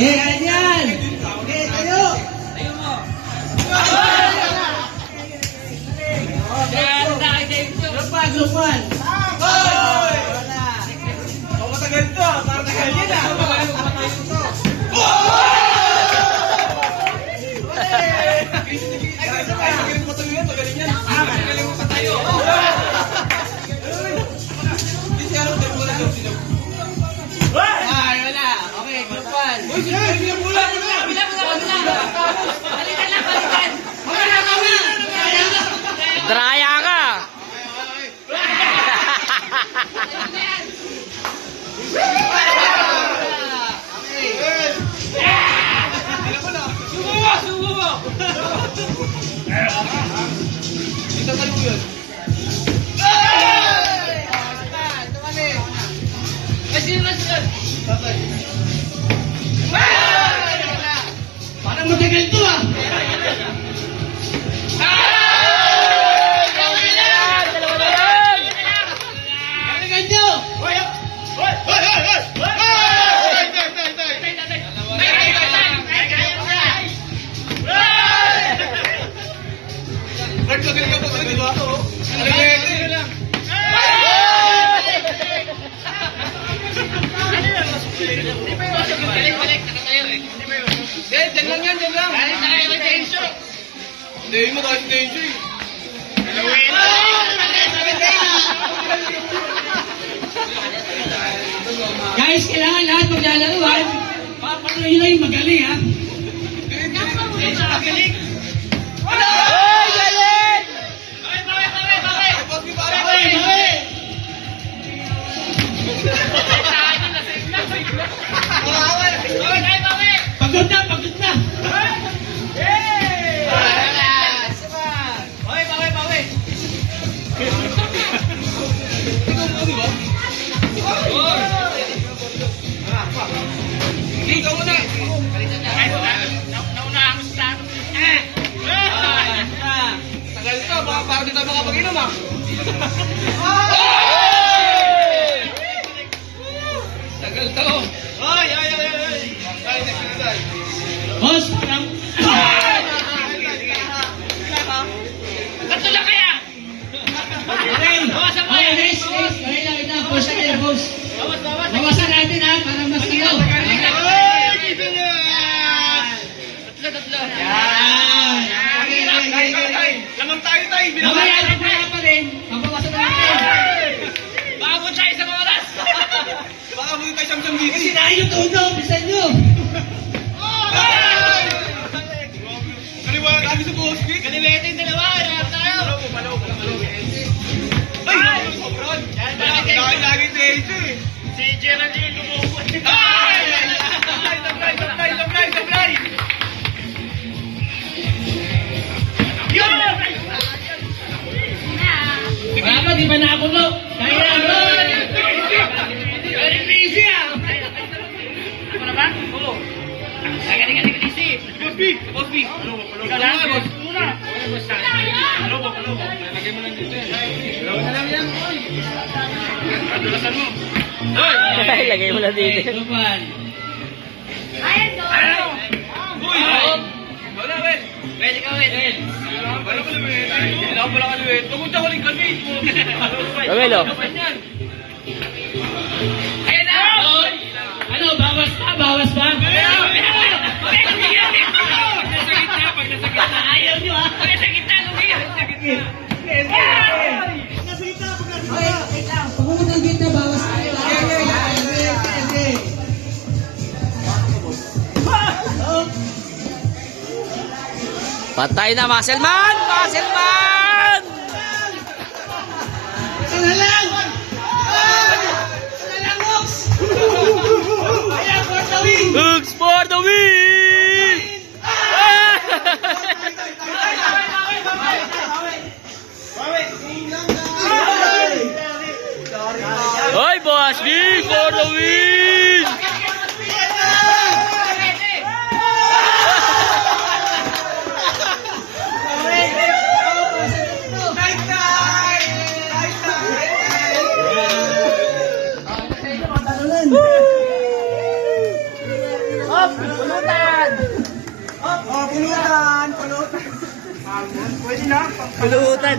Eh, ganyan! Eh, tayo! Tayo mo. Lupan, lupan! Wala! Matagal to, parang tagal yan ah. Magaling mo tayo yan, magaling yan. Magaling mo pa tayo. Hindi siya alam tayo muna daw sila. Ay, wala! Okay, lupan! Uy, sila mula. Draya ka. Subo mo. Dito tayo yun. Parang matagal to ah! Galingan nyo! Bert, magaling ako talaga ba? Magaling lang. Dyan lang yan, dyan lang. Hindi mo tayo tension eh. Guys, kailangan lahat maglalaro ha! Papatuloy lang yung magaling ha! Magaling! Pagod na, pagod na! Ikaw muna! Tagal to, baka parang di tayo makapag-inom ah! Tagal to! Ay! Next na. Boss, parang... Okay, guys, okay lang ito. Boss natin, boss. Bawasan natin ha, para mas ano. Yan. Okay. Lamang tayo tayo! Mamaya, mamaya pa rin. Mabawasan natin. Baka mo tayo sa mga oras! Baka mo tayo siyang dito! Kasi na yung tuno, bisan nyo. Kaliwa kami sa buhos, Vic! Kaliwete yung dalawa! Palaw! Ay! Sobron! Lagi tenso eh! Si Geraldine lumukot! Ay! Sablay! Yun! Wala pa, di ba nakakulo? Kaya ano? Very busy ah. Ako na ba? Oo! Boss B! Ikaw lang, boss! Muna! Palobo! Lagay mo lang dito yan. Dalawa na lang yan! Kadulasan mo! Lagay mo na dito. Lupan. Uy! Wala, Wel! Wel, ikaw, Wel! Wala ka liwet! Kailangan pala ka liwet! Pumunta ko rin kami! Pamelo. Ayan na! Ano, bawas pa? Bawas pa? Pag nasa gitna! Ayaw nyo ah. Pag nasa gitna! Nasa gitna! Wait lang. Pag pumunta ng gitna, bawas tayo. Okay. Patay na, Muscleman! Muscleman! Ano lang? Ano lang, Ox? Ayan, for the win! Hooks for the win! Hoy, Boss B for the win! Talo na. Pulutan! Hop! Pulutan! Oh, pulutan! Pulutan! Pwede na? Pulutan!